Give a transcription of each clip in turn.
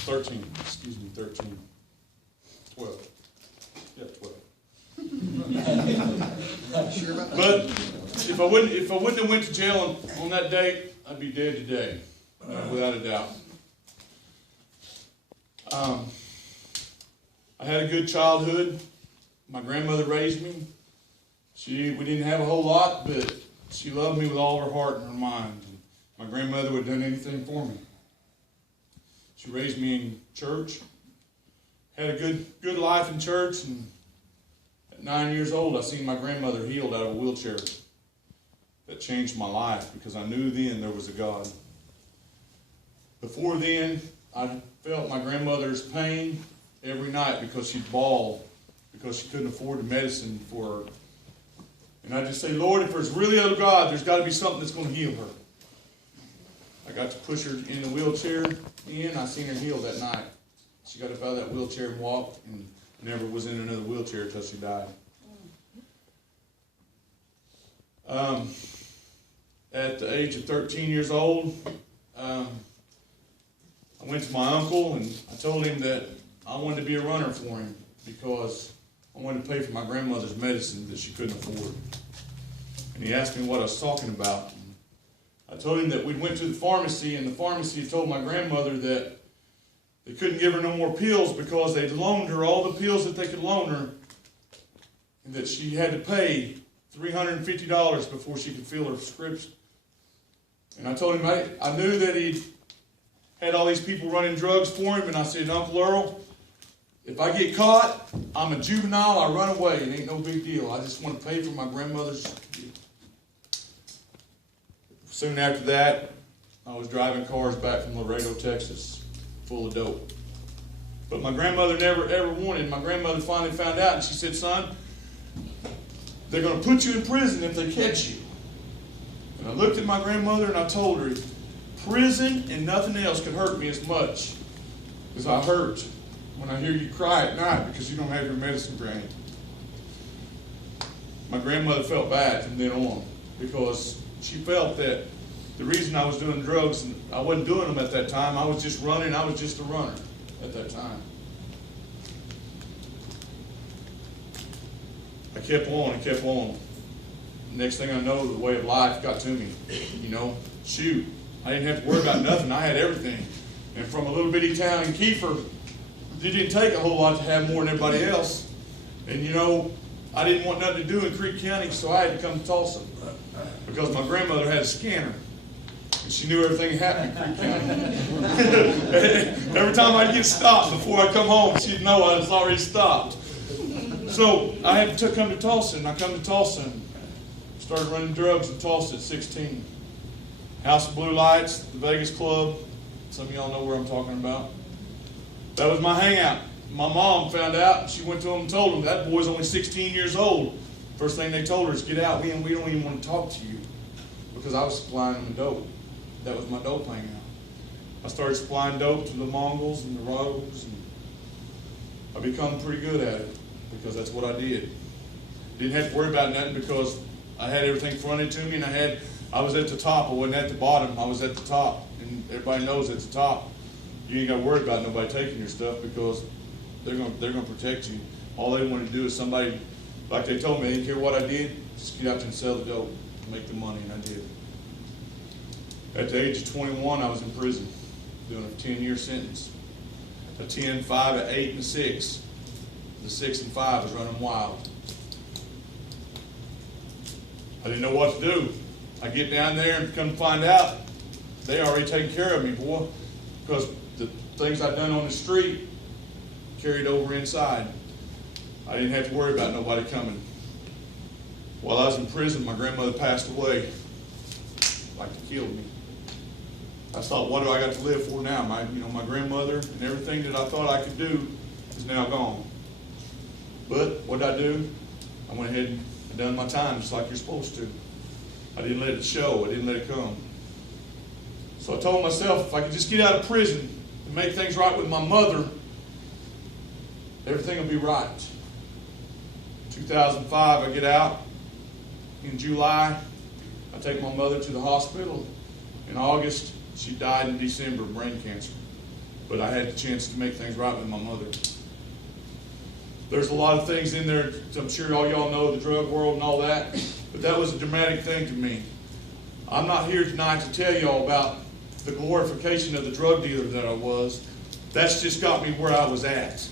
13. Excuse me, 13. 12. Yeah, 12. Sure about that? But if I wouldn't have went to jail on that date, I'd be dead today, without a doubt. I had a good childhood. My grandmother raised me. We didn't have a whole lot, but she loved me with all her heart and her mind. My grandmother would have done anything for me. She raised me in church. Had a good life in church, and at 9 years old, I seen my grandmother healed out of a wheelchair. That changed my life because I knew then there was a God. Before then, I felt my grandmother's pain every night because she'd bawl because she couldn't afford the medicine for her. And I just say, Lord, if there's really a God, there's got to be something that's going to heal her. I got to push her in the wheelchair in. I seen her healed that night. She got up out of that wheelchair and walked and never was in another wheelchair until she died. At the age of 13 years old, I went to my uncle and I told him that I wanted to be a runner for him because I wanted to pay for my grandmother's medicine that she couldn't afford. And he asked me what I was talking about. And I told him that we went to the pharmacy, and the pharmacy told my grandmother that they couldn't give her no more pills because they'd loaned her all the pills that they could loan her, and that she had to pay $350 before she could fill her prescription. And I told him I knew that he had all these people running drugs for him, and I said, Uncle Earl, if I get caught, I'm a juvenile, I run away. It ain't no big deal. I just want to pay for my grandmother's. Soon after that, I was driving cars back from Laredo, Texas, full of dope. But my grandmother never ever wanted. My grandmother finally found out, and she said, son, they're going to put you in prison if they catch you. And I looked at my grandmother and I told her, prison and nothing else could hurt me as much as I hurt when I hear you cry at night because you don't have your medicine, Granny. My grandmother felt bad from then on because she felt that the reason I was doing drugs, and I wasn't doing them at that time, I was just running, I was just a runner at that time. I kept on and kept on. Next thing I know, the way of life got to me. Shoot, I didn't have to worry about nothing. I had everything. And from a little bitty town in Kiefer, it didn't take a whole lot to have more than everybody else. And I didn't want nothing to do in Creek County, so I had to come to Tulsa because my grandmother had a scanner. And she knew everything that happened in Creek County. Every time I'd get stopped before I come home, she'd know I was already stopped. So I had to come to Tulsa, and I come to Tulsa and started running drugs in Tulsa at 16. House of Blue Lights, the Vegas Club. Some of y'all know where I'm talking about. That was my hangout. My mom found out. She went to them and told them, that boy's only 16 years old. First thing they told her is, get out. We don't even want to talk to you. Because I was supplying them dope. That was my dope hangout. I started supplying dope to the Mongols and the Rogues. And I become pretty good at it because that's what I did. Didn't have to worry about nothing because I had everything fronted to me, and I was at the top. I wasn't at the bottom. I was at the top. And everybody knows at the top, you ain't got to worry about nobody taking your stuff because they're going to protect you. All they want to do is somebody, like they told me, they didn't care what I did, just get out there and sell the dope and make the money, and I did. At the age of 21, I was in prison doing a 10-year sentence. A 10, 5, an 8, and a 6. The 6 and 5 was running wild. I didn't know what to do. I get down there and come to find out they already taken care of me, boy, because the things I'd done on the street carried over inside. I didn't have to worry about nobody coming. While I was in prison, my grandmother passed away. Like to kill me. I thought, what do I got to live for now? My grandmother and everything that I thought I could do is now gone. But what did I do? I went ahead and done my time just like you're supposed to. I didn't let it show. I didn't let it come. So I told myself, if I could just get out of prison and make things right with my mother, everything will be right. 2005, I get out. In July, I take my mother to the hospital. In August, she died in December of brain cancer. but I had the chance to make things right with my mother. There's a lot of things in there, I'm sure all y'all know, the drug world and all that, but that was a dramatic thing to me. I'm not here tonight to tell y'all about the glorification of the drug dealer that I was. That's just got me where I was at.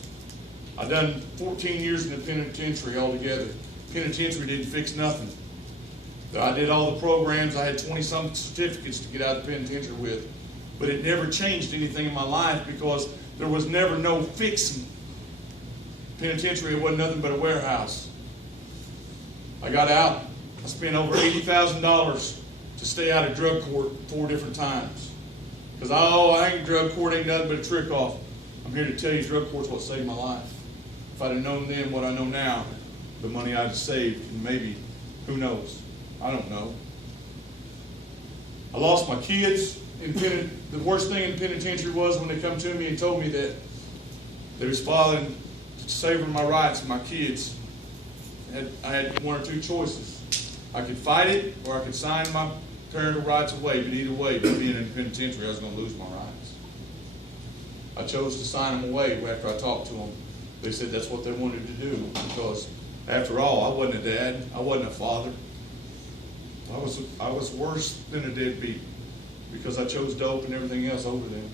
I done 14 years in the penitentiary altogether. Penitentiary didn't fix nothing. I did all the programs. I had 20-some certificates to get out of the penitentiary with. But it never changed anything in my life because there was never no fixing. Penitentiary, it wasn't nothing but a warehouse. I got out. I spent over $80,000 to stay out of drug court 4 different times. Because, I ain't drug court, ain't nothing but a trick off. I'm here to tell you drug court's what saved my life. If I'd have known then what I know now, the money I'd have saved, and maybe, who knows? I don't know. I lost my kids. The worst thing in the penitentiary was when they come to me and told me that they was filing to save my rights and my kids. I had 1 or 2 choices. I could fight it, or I could sign my parental rights away, but either way, by being in the penitentiary, I was going to lose my rights. I chose to sign them away after I talked to them. They said that's what they wanted to do, because after all, I wasn't a dad, I wasn't a father. I was worse than a deadbeat, because I chose dope and everything else over them.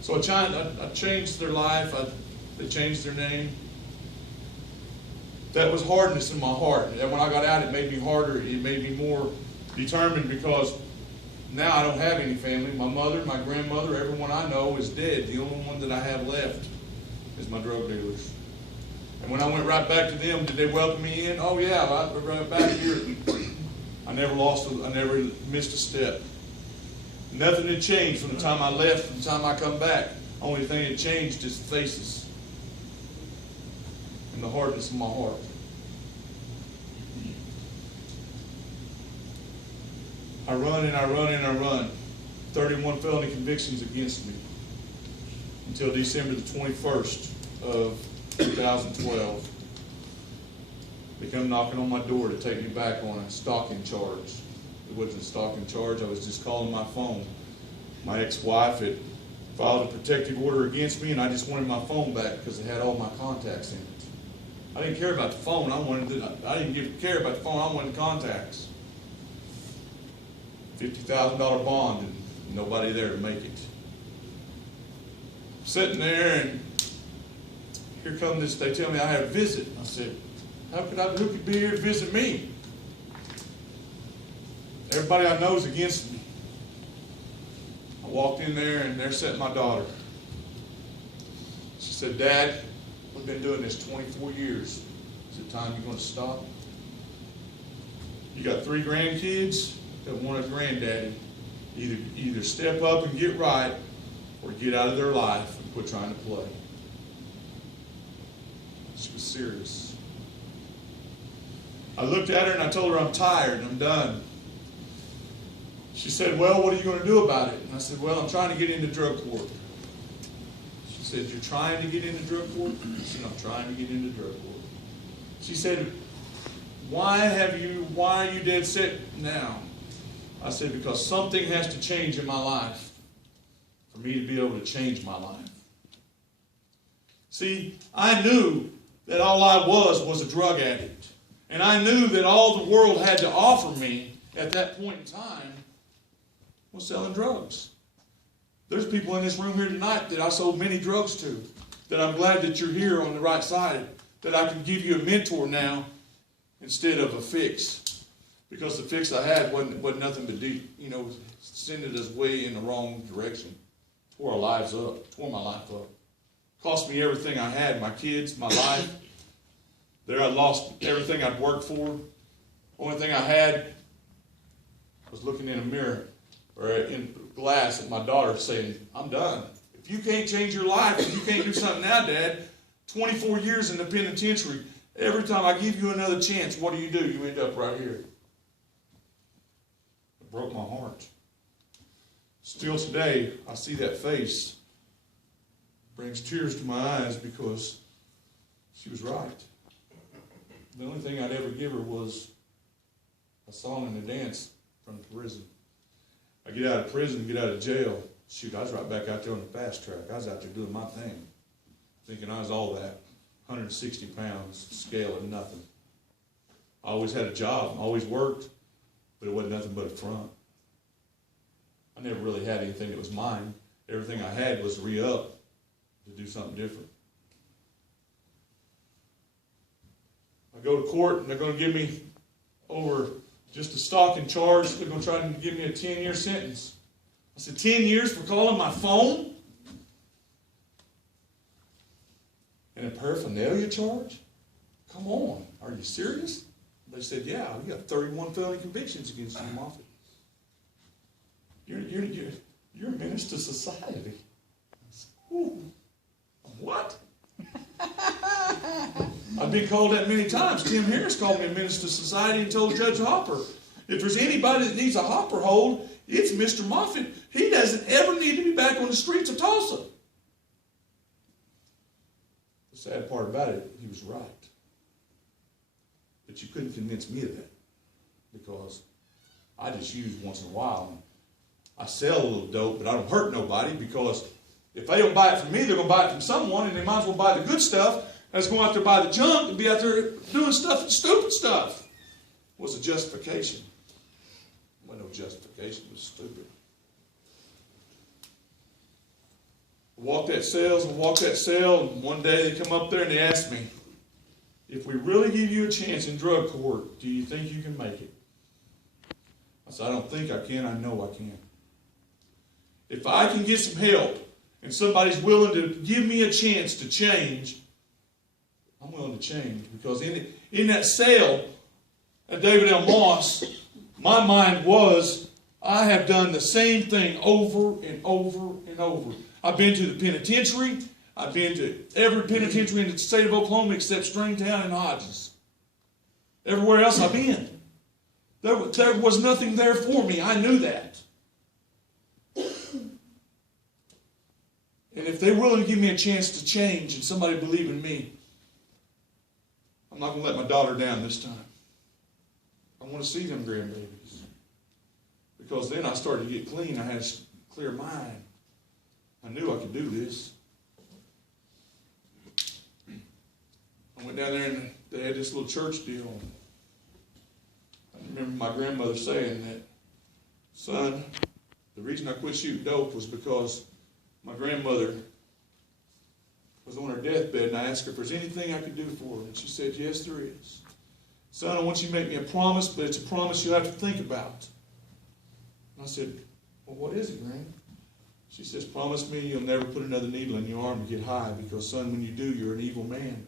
So I changed their life. They changed their name. That was hardness in my heart. And when I got out, it made me harder. It made me more determined, because now I don't have any family. My mother, my grandmother, everyone I know is dead. The only one that I have left is my drug dealers. And when I went right back to them, did they welcome me in? Oh yeah, I went right back here. I never missed a step. Nothing had changed from the time I left to the time I come back. Only thing that changed is the faces and the hardness of my heart. I run and I run and I run. 31 felony convictions against me until December the 21st of 2012. They come knocking on my door to take me back on a stalking charge. It wasn't a stalking charge. I was just calling my phone. My ex-wife had filed a protective order against me, and I just wanted my phone back because it had all my contacts in it. I didn't care about the phone. I didn't care about the phone. I wanted the contacts. $50,000 bond and nobody there to make it. Sitting there, and here come this. They tell me I have a visit. I said, who could be here to visit me? Everybody I know is against me. I walked in there, and there sat my daughter. She said, Dad, we've been doing this 24 years. Is it time you're going to stop? You got 3 grandkids that want a granddaddy. Either step up and get right, or get out of their life and quit trying to play. She was serious. I looked at her and I told her I'm tired and I'm done. She said, well, what are you going to do about it? And I said, well, I'm trying to get into drug court. She said, you're trying to get into drug court? I said, I'm trying to get into drug court. She said, why are you dead set now? I said, because something has to change in my life for me to be able to change my life. See, I knew that all I was a drug addict. And I knew that all the world had to offer me at that point in time was selling drugs. There's people in this room here tonight that I sold many drugs to, that I'm glad that you're here on the right side, that I can give you a mentor now instead of a fix. Because the fix I had wasn't nothing but sending us way in the wrong direction. Tore our lives up, tore my life up. Cost me everything I had, my kids, my life. There I lost everything I'd worked for. Only thing I had was looking in a mirror or in glass at my daughter saying, I'm done. If you can't change your life, if you can't do something now, Dad, 24 years in the penitentiary, every time I give you another chance, what do? You end up right here. It broke my heart. Still today, I see that face. It brings tears to my eyes because she was right. The only thing I'd ever give her was a song and a dance from prison. I get out of prison, get out of jail. Shoot, I was right back out there on the fast track. I was out there doing my thing, thinking I was all that. 160 pounds, scale of nothing. I always had a job, always worked, but it wasn't nothing but a front. I never really had anything that was mine. Everything I had was to re-up, to do something different. I go to court, and they're going to give me over just a stalking charge. They're going to try to give me a 10-year sentence. I said, 10 years for calling my phone? And a paraphernalia charge? Come on, are you serious? They said, yeah, you got 31 felony convictions against you, Moffatt. You're a menace to society. I said, ooh, what? I've been called that many times. Tim Harris called me a menace to society and told Judge Hopper, if there's anybody that needs a hopper hold, it's Mr. Moffatt. He doesn't ever need to be back on the streets of Tulsa. The sad part about it, he was right. But you couldn't convince me of that, because I just use once in a while. I sell a little dope, but I don't hurt nobody, because if they don't buy it from me, they're going to buy it from someone, and they might as well buy the good stuff as go out there buy the junk and be out there doing stuff, stupid stuff. What's the justification? Well, no justification. It was stupid. Walked that cell, and one day they come up there and they ask me, if we really give you a chance in drug court, do you think you can make it? I said, I don't think I can. I know I can. If I can get some help and somebody's willing to give me a chance to change, I'm willing to change. Because in that cell at David L. Moss, my mind was, I have done the same thing over and over and over. I've been to the penitentiary. I've been to every penitentiary in the state of Oklahoma except Stringtown and Hodges. Everywhere else I've been. There was nothing there for me. I knew that. And if they're willing to give me a chance to change and somebody believe in me, I'm not going to let my daughter down this time. I want to see them grandbabies. Because then I started to get clean. I had a clear mind. I knew I could do this. I went down there and they had this little church deal. I remember my grandmother saying that, son, the reason I quit shooting dope was because my grandmother was on her deathbed, and I asked her if there's anything I could do for her. And she said, yes, there is. Son, I want you to make me a promise, but it's a promise you'll have to think about. And I said, well, what is it, Gran? She says, promise me you'll never put another needle in your arm and get high, because, son, when you do, you're an evil man.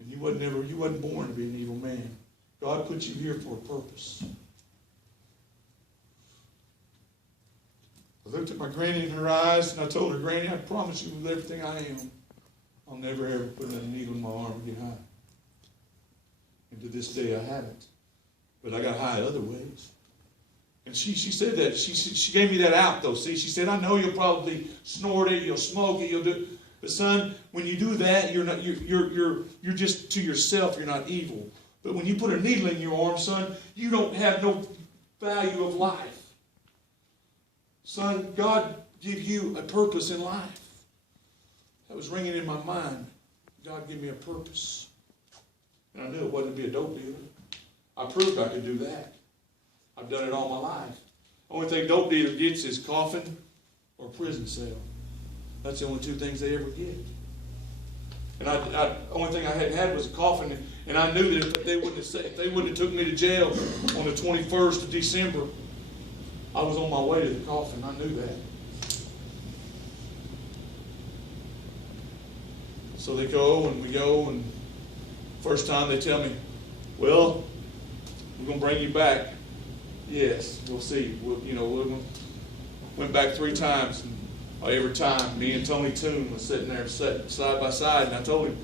And you wasn't born to be an evil man. God put you here for a purpose. I looked at my granny in her eyes, and I told her, Granny, I promise you with everything I am, I'll never ever put another needle in my arm and get high. And to this day I haven't. But I got high other ways. And she said that. She gave me that out, though. See, she said, I know you'll probably snort it, you'll smoke it, you'll do it. But son, when you do that, you're just to yourself, you're not evil. But when you put a needle in your arm, son, you don't have no value of life. Son, God give you a purpose in life. That was ringing in my mind. God give me a purpose. And I knew it wasn't to be a dope dealer. I proved I could do that. I've done it all my life. Only thing dope dealer gets is coffin or prison cell. That's the only two things they ever get. And only thing I hadn't had was a coffin, and I knew that if they wouldn't have took me to jail on the 21st of December, I was on my way to the coffin. I knew that. So they go, and we go, and first time they tell me, well, we're going to bring you back. Yes, we'll see. We went back 3 times, and every time me and Tony Toon was sitting there side by side, and I told him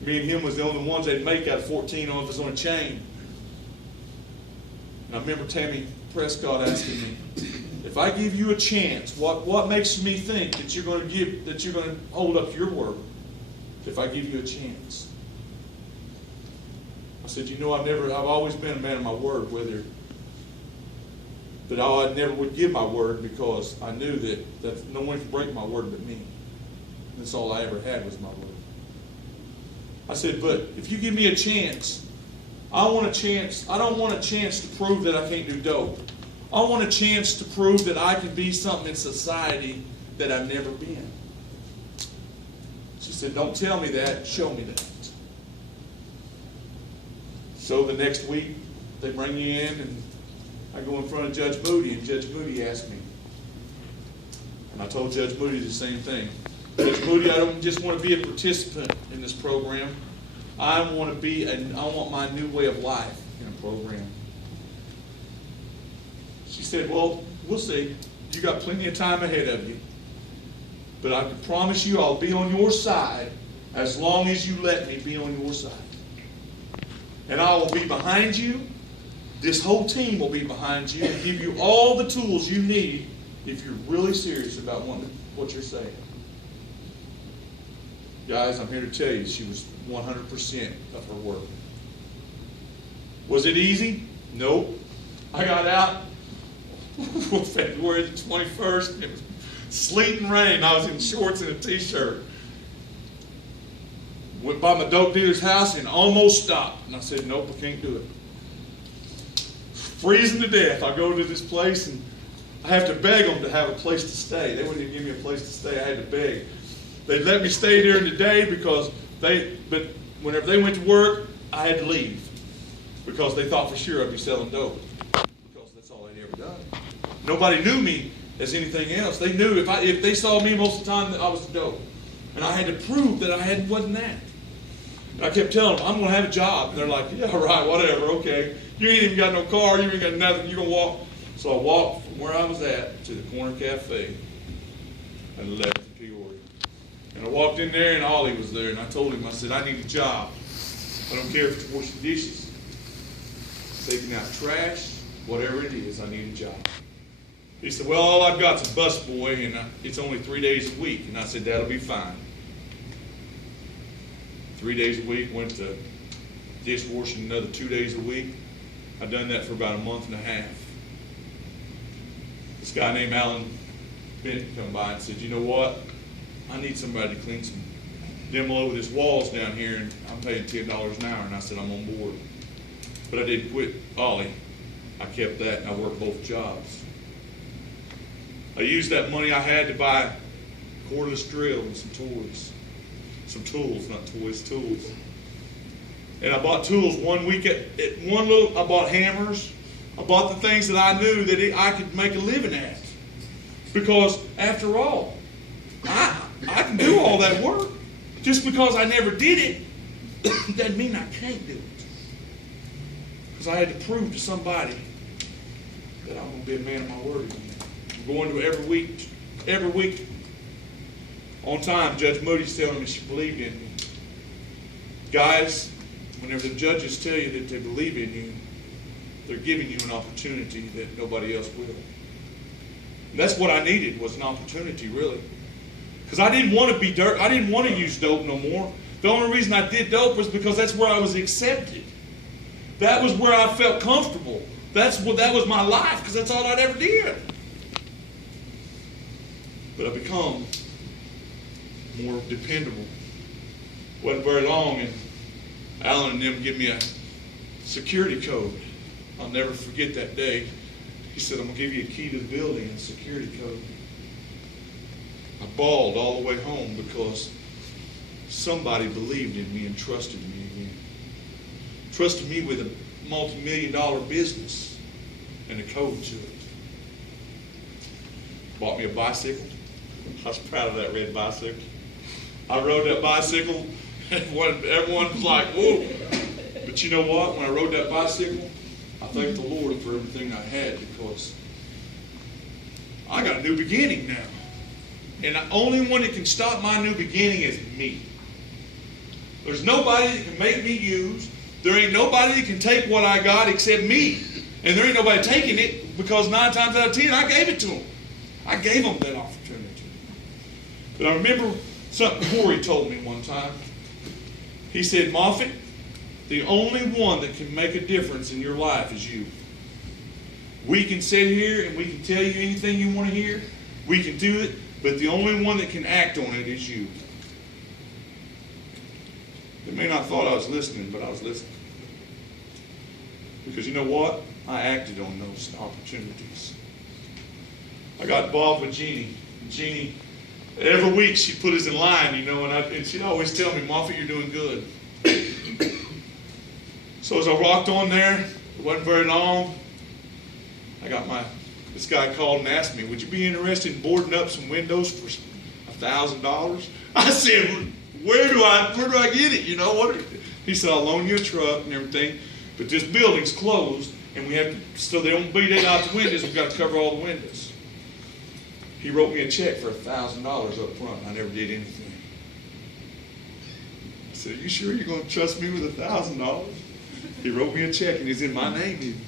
me and him was the only ones they'd make out of 14 of us on a chain. And I remember Tammy Prescott asking me, if I give you a chance, what makes me think that you're going to hold up your word if I give you a chance? I said, I've always been a man of my word, whether But I never would give my word because I knew that no one could break my word but me. That's all I ever had was my word. I said, but if you give me a chance, I want a chance. I don't want a chance to prove that I can't do dope. I want a chance to prove that I can be something in society that I've never been. She said, don't tell me that, show me that. So the next week, they bring you in, and I go in front of Judge Moody, and Judge Moody asked me. And I told Judge Moody the same thing. Judge Moody, I don't just want to be a participant in this program. I want my new way of life in a program. She said, well, we'll see. You got plenty of time ahead of you. But I can promise you I'll be on your side as long as you let me be on your side. And I will be behind you. This whole team will be behind you and give you all the tools you need if you're really serious about what you're saying. Guys, I'm here to tell you, she was 100% of her work. Was it easy? Nope. I got out February the 21st. It was sleet and rain. I was in shorts and a t-shirt. Went by my dope dealer's house and almost stopped. And I said, nope, I can't do it. Freezing to death. I go to this place and I have to beg them to have a place to stay. They wouldn't even give me a place to stay. I had to beg. They'd let me stay during the day but whenever they went to work, I had to leave because they thought for sure I'd be selling dope because that's all I'd ever done. Nobody knew me as anything else. They knew if they saw me most of the time that I was the dope. And I had to prove that I wasn't that. And I kept telling them, I'm going to have a job. And they're like, yeah, right, whatever, okay. You ain't even got no car, you ain't got nothing, you're going to walk. So I walked from where I was at to the corner cafe and left to Peoria. And I walked in there and Ollie was there. And I told him, I said, I need a job. I don't care if it's washing dishes, taking out trash, whatever it is, I need a job. He said, well, all I've got is a busboy, and it's only 3 days a week. And I said, that'll be fine. 3 days a week, went to dishwashing another 2 days a week. I'd done that for about a month and a half. This guy named Alan Bennett come by and said, you know what? I need somebody to clean some demo over this walls down here, and I'm paying $10 an hour. And I said, I'm on board. But I didn't quit Ollie. I kept that, and I worked both jobs. I used that money I had to buy a cordless drill and some toys. Some tools, not toys, tools. And I bought tools one week I bought hammers. I bought the things that I knew that I could make a living at. Because after all, I can do all that work. Just because I never did it doesn't mean I can't do it. Because I had to prove to somebody that I'm going to be a man of my word again. Going to every week on time. Judge Moody's telling me she believed in me. Guys, whenever the judges tell you that they believe in you, they're giving you an opportunity that nobody else will. And that's what I needed, was an opportunity, really. Because I didn't want to be dirt. I didn't want to use dope no more. The only reason I did dope was because that's where I was accepted. That was where I felt comfortable. That was my life, because that's all I'd ever did. But I become more dependable. Wasn't very long, and Alan and them give me a security code. I'll never forget that day. He said, I'm going to give you a key to the building and a security code. I bawled all the way home because somebody believed in me and trusted me again. Trusted me with a multi-million-dollar business and a code to it. Bought me a bicycle. I was proud of that red bicycle. I rode that bicycle, and everyone was like, whoa. But you know what? When I rode that bicycle, I thank the Lord for everything I had, because I got a new beginning now. And the only one that can stop my new beginning is me. There's nobody that can make me use. There ain't nobody that can take what I got except me. And there ain't nobody taking it, because 9 times out of 10, I gave it to them. I gave them that opportunity. But I remember something Corey told me one time. He said, Moffatt, the only one that can make a difference in your life is you. We can sit here and we can tell you anything you want to hear. We can do it, but the only one that can act on it is you. They may not have thought I was listening, but I was listening. Because you know what? I acted on those opportunities. I got involved with Jeannie. Jeannie, every week she'd put us in line, you know, and she'd always tell me, Moffatt, you're doing good. So as I walked on there, it wasn't very long, this guy called and asked me, would you be interested in boarding up some windows for $1,000? I said, where do I get it? You know, he said, I'll loan you a truck and everything, but this building's closed, and we have to, so they don't beat it out the windows, we've got to cover all the windows. He wrote me a check for $1,000 up front, and I never did anything. I said, are you sure you're going to trust me with $1,000? He wrote me a check, and it's in my name.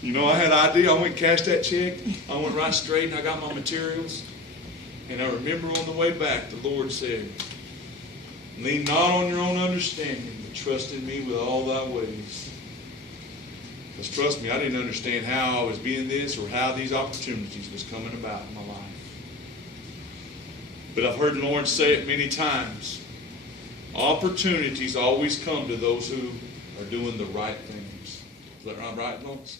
You know, I had ID. I went and cashed that check. I went right straight, and I got my materials. And I remember on the way back, the Lord said, lean not on your own understanding, but trust in me with all thy ways. Because trust me, I didn't understand how I was being this or how these opportunities was coming about in my life. But I've heard the Lord say it many times. Opportunities always come to those who are doing the right things. Is that right, folks?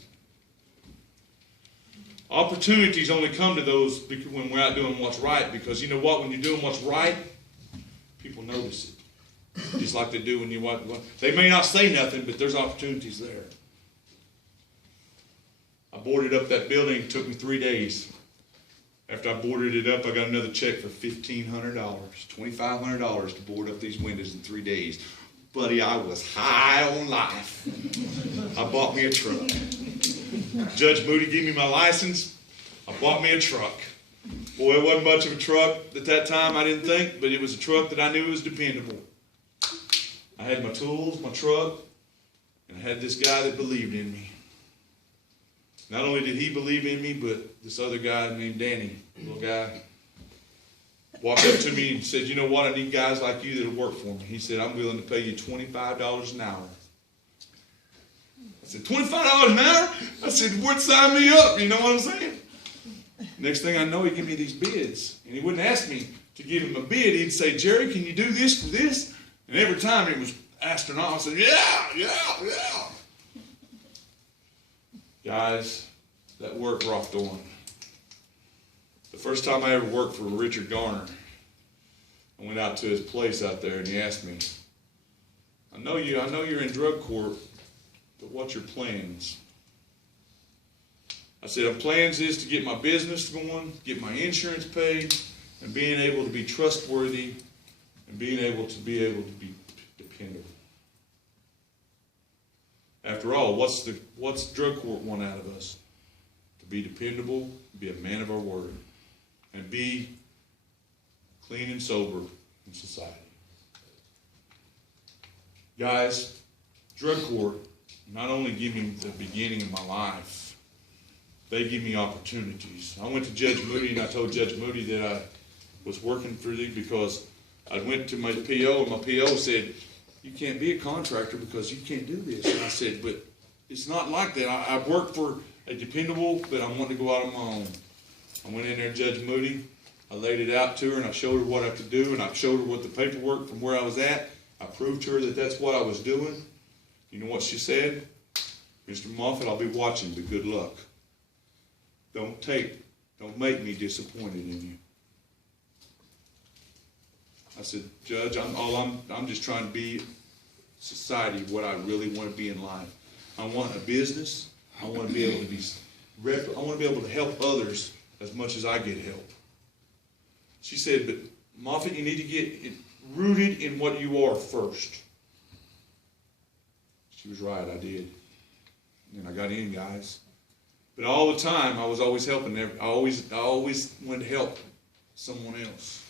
Opportunities only come to those when we're out doing what's right, because you know what? When you're doing what's right, people notice it. Just like they do when you watch. They may not say nothing, but there's opportunities there. I boarded up that building. It took me 3 days. After I boarded it up, I got another check for $1,500, $2,500 to board up these windows in 3 days. Buddy, I was high on life. I bought me a truck. Judge Moody gave me my license. I bought me a truck. Boy, it wasn't much of a truck at that time, I didn't think, but it was a truck that I knew was dependable. I had my tools, my truck, and I had this guy that believed in me. Not only did he believe in me, but this other guy named Danny, a little guy, walked up to me and said, you know what, I need guys like you that'll work for me. He said, I'm willing to pay you $25 an hour. I said, $25 an hour? I said, what, sign me up, you know what I'm saying? Next thing I know, he'd give me these bids. And he wouldn't ask me to give him a bid. He'd say, Jerry, can you do this for this? And every time it was astronomical. I said, yeah. Guys, that work rocked on. The first time I ever worked for Richard Garner, I went out to his place out there and he asked me, I know you're in drug court, but what's your plans? I said, our plans is to get my business going, get my insurance paid, and being able to be trustworthy and being able to be dependable. After all, what's drug court want out of us? To be dependable, be a man of our word, and be clean and sober in society. Guys, drug court not only give me the beginning of my life, they give me opportunities. I went to Judge Moody and I told Judge Moody that I was working for thee because I went to my PO and my PO said, you can't be a contractor because you can't do this. And I said, but it's not like that. I work for a dependable, but I want to go out on my own. I went in there to Judge Moody. I laid it out to her and I showed her what I could do and I showed her what the paperwork from where I was at. I proved to her that that's what I was doing. You know what she said? Mr. Moffatt, I'll be watching, but good luck. Don't make me disappointed in you. I said, Judge, I'm just trying to be society what I really want to be in life. I want a business. I want to be able to help others as much as I get help. She said, but Moffatt, you need to get rooted in what you are first. She was right, I did. And I got in, guys. But all the time, I was always helping. I always wanted to help someone else.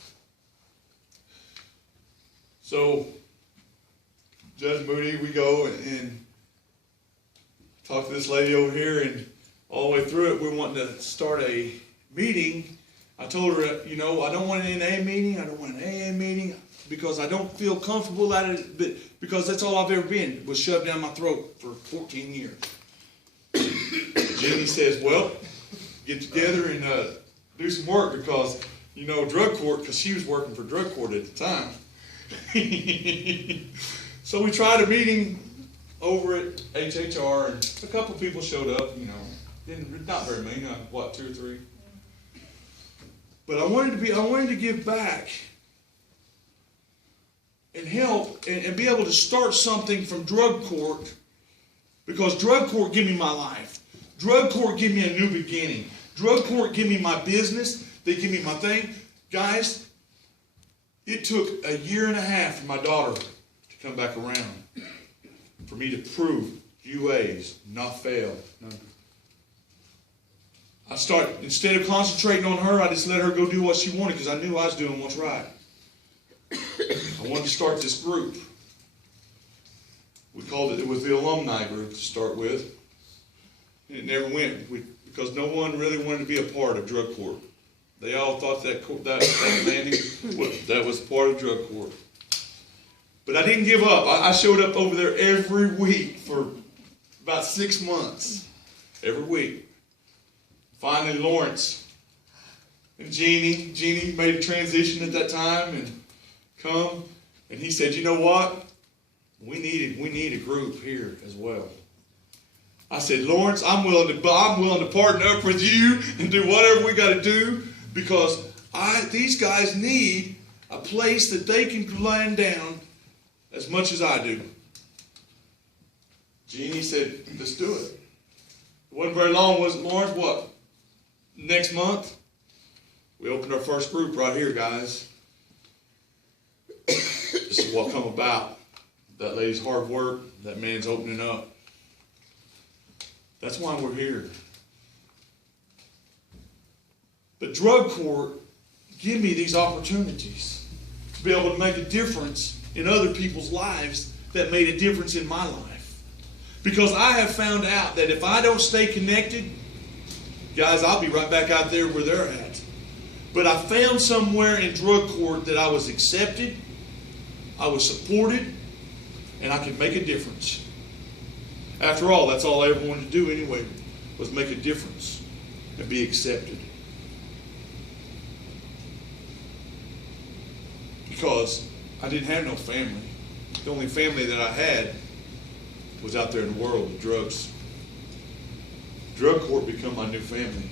So, Judge Moody, we go and talk to this lady over here, and all the way through it, we're wanting to start a meeting. I told her, you know, I don't want an NA meeting. I don't want an AA meeting because I don't feel comfortable at it, but because that's all I've ever been, was shoved down my throat for 14 years. Jeannie says, well, get together and do some work because, you know, drug court, because she was working for drug court at the time. So we tried a meeting over at HHR, and a couple of people showed up, you know, not very many, what, 2 or 3? But I wanted to give back and help and be able to start something from drug court, because drug court gave me my life. Drug court gave me a new beginning. Drug court gave me my business. They give me my thing. Guys, it took a year and a half for my daughter to come back around, for me to prove UAs, not fail. No. Instead of concentrating on her, I just let her go do what she wanted because I knew I was doing what's right. I wanted to start this group. We called it was the alumni group to start with. And it never went because no one really wanted to be a part of drug court. They all thought that landing that was part of drug court. But I didn't give up. I showed up over there every week for about 6 months. Every week. Finally, Lawrence and Jeannie made a transition at that time and and he said, you know what? We need a group here as well. I said, Lawrence, I'm willing to partner up with you and do whatever we got to do because these guys need a place that they can land down as much as I do. Jeannie said, let's do it. It wasn't very long, was it, Lawrence? What? Next month, we opened our first group right here, guys. This is what come about. That lady's hard work, that man's opening up. That's why we're here. The drug court give me these opportunities to be able to make a difference in other people's lives that made a difference in my life. Because I have found out that if I don't stay connected, guys, I'll be right back out there where they're at. But I found somewhere in drug court that I was accepted, I was supported, and I could make a difference. After all, that's all I ever wanted to do anyway, was make a difference and be accepted. Because I didn't have no family. The only family that I had was out there in the world with drugs. Drug court become my new family.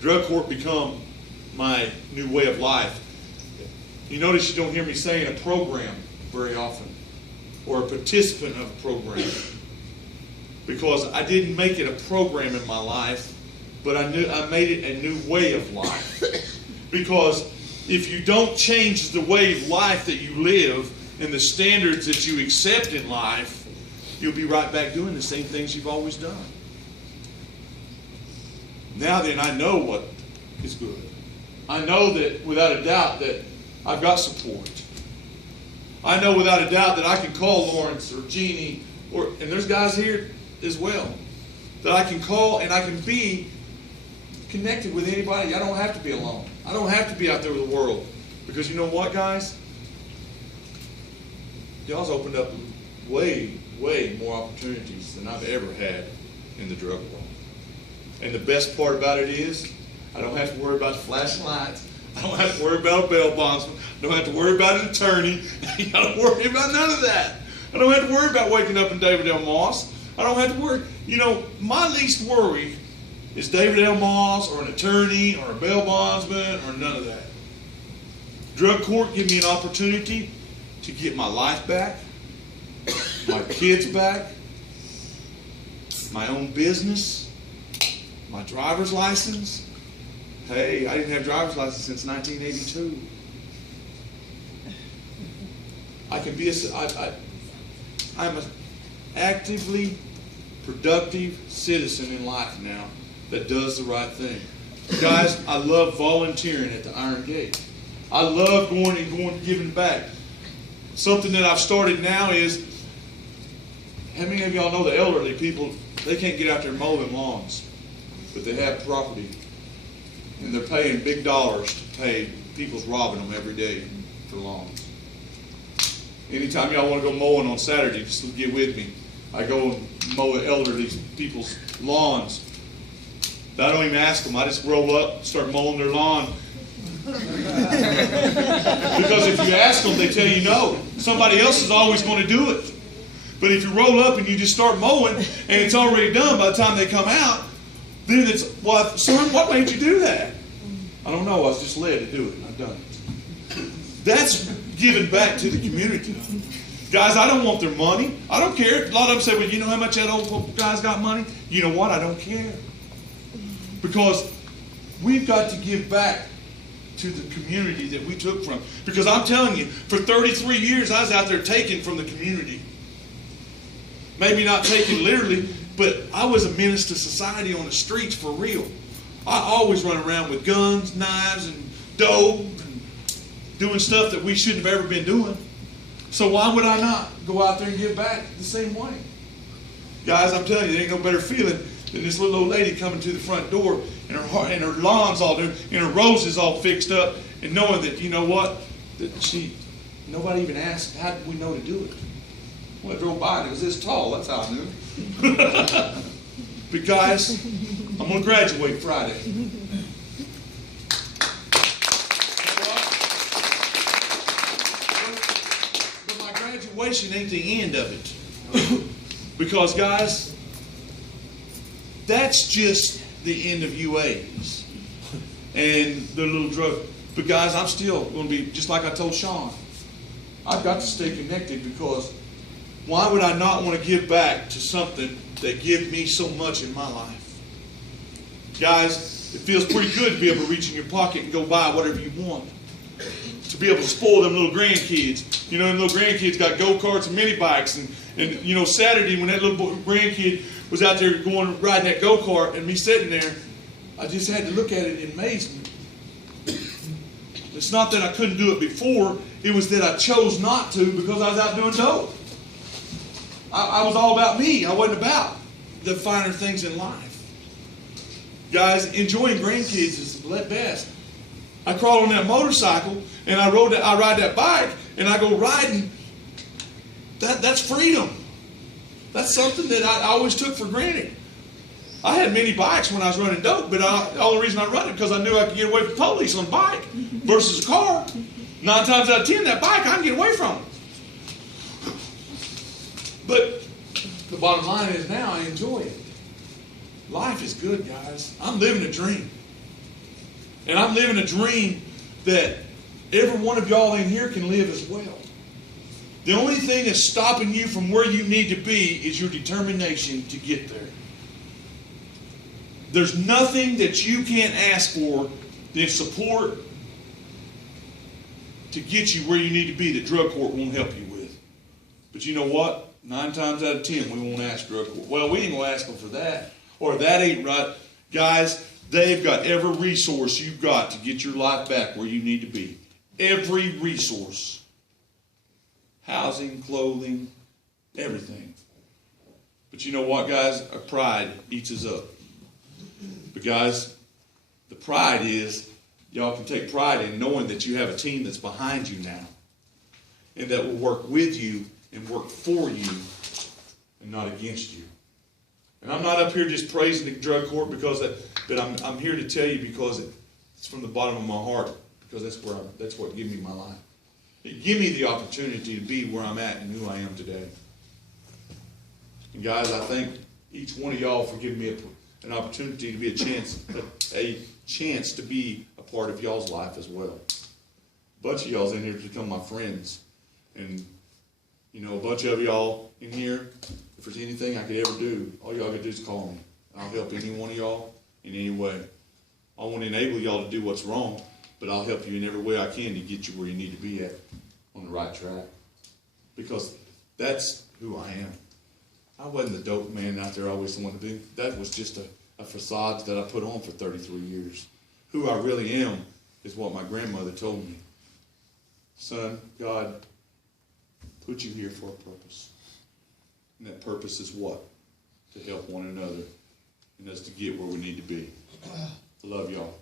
Drug court become my new way of life. You notice you don't hear me saying a program very often or a participant of a program because I didn't make it a program in my life, but I made it a new way of life. Because if you don't change the way of life that you live and the standards that you accept in life, you'll be right back doing the same things you've always done. Now then, I know what is good. I know that without a doubt that I've got support. I know without a doubt that I can call Lawrence or Jeannie, and there's guys here as well, that I can call and I can be connected with anybody. I don't have to be alone. I don't have to be out there with the world. Because you know what, guys? Y'all's opened up way, way more opportunities than I've ever had in the drug world. And the best part about it is, I don't have to worry about the flashing lights. I don't have to worry about a bail bondsman. I don't have to worry about an attorney. I don't worry about none of that. I don't have to worry about waking up in David L. Moss. I don't have to worry. You know, my least worry is David L. Moss or an attorney or a bail bondsman or none of that. Drug court give me an opportunity to get my life back, my kids back, my own business, my driver's license. Hey, I didn't have a driver's license since 1982. I can be I'm an actively productive citizen in life now that does the right thing. Guys, I love volunteering at the Iron Gate. I love going and giving back. Something that I've started now is, how many of y'all know the elderly people, they can't get out there and mow them lawns, but they have property. And they're paying big dollars to pay. People's robbing them every day for lawns. Anytime y'all want to go mowing on Saturday, just get with me. I go and mow the elderly people's lawns I don't even ask them. I just roll up and start mowing their lawn. Because if you ask them, they tell you no. Somebody else is always going to do it. But if you roll up and you just start mowing and it's already done by the time they come out, then it's, well, son, what made you do that? I don't know. I was just led to do it. I've done it. That's giving back to the community. Guys, I don't want their money. I don't care. A lot of them say, well, you know how much that old guy's got money? You know what? I don't care. Because we've got to give back to the community that we took from. Because I'm telling you, for 33 years, I was out there taking from the community. Maybe not taking literally, but I was a menace to society on the streets for real. I always run around with guns, knives, and dope, and doing stuff that we shouldn't have ever been doing. So why would I not go out there and give back the same way? Guys, I'm telling you, there ain't no better feeling than this little old lady coming to the front door and her lawn's all done and her roses all fixed up, and knowing that, you know what, that nobody even asked, how did we know to do it? Well, I drove by and it was this tall. That's how I knew. But guys, I'm going to graduate Friday. But my graduation ain't the end of it. Because, guys, that's just the end of UAs and the little drug. But, guys, I'm still going to be, just like I told Sean, I've got to stay connected, because why would I not want to give back to something that gives me so much in my life? Guys, it feels pretty good to be able to reach in your pocket and go buy whatever you want. To be able to spoil them little grandkids. You know, them little grandkids got go-karts and mini bikes. And you know, Saturday when that little grandkid was out there riding that go-kart and me sitting there, I just had to look at it in amazement. It's not that I couldn't do it before. It was that I chose not to because I was out doing dope. I was all about me. I wasn't about the finer things in life. Guys, enjoying grandkids is the best. I crawl on that motorcycle and I ride that bike and I go riding. That's freedom. That's something that I always took for granted. I had many bikes when I was running dope, but the only reason I run it because I knew I could get away from police on a bike versus a car. 9 times out of 10, that bike I can get away from it. But the bottom line is now I enjoy it. Life is good, guys. I'm living a dream. And I'm living a dream that every one of y'all in here can live as well. The only thing that's stopping you from where you need to be is your determination to get there. There's nothing that you can't ask for than support to get you where you need to be that drug court won't help you with. But you know what? 9 times out of 10, we won't ask drug court. Well, we ain't going to ask them for that. Or that ain't right. Guys, they've got every resource you've got to get your life back where you need to be. Every resource. Housing, clothing, everything. But you know what, guys? Our pride eats us up. But guys, the pride is, y'all can take pride in knowing that you have a team that's behind you now. And that will work with you and work for you and not against you. And I'm not up here just praising the drug court because but I'm here to tell you because it's from the bottom of my heart, because that's what gave me my life. It gave me the opportunity to be where I'm at and who I am today. And guys, I thank each one of y'all for giving me an opportunity to be a chance to be a part of y'all's life as well. A bunch of y'all's in here to become my friends. And, you know, a bunch of y'all in here, if there's anything I could ever do, all y'all gotta do is call me. I'll help any one of y'all in any way. I won't enable y'all to do what's wrong, but I'll help you in every way I can to get you where you need to be at, on the right track. Because that's who I am. I wasn't the dope man out there I always wanted to be. That was just a facade that I put on for 33 years. Who I really am is what my grandmother told me. Son, God put you here for a purpose. And that purpose is what? To help one another. And that's to get where we need to be. I love y'all.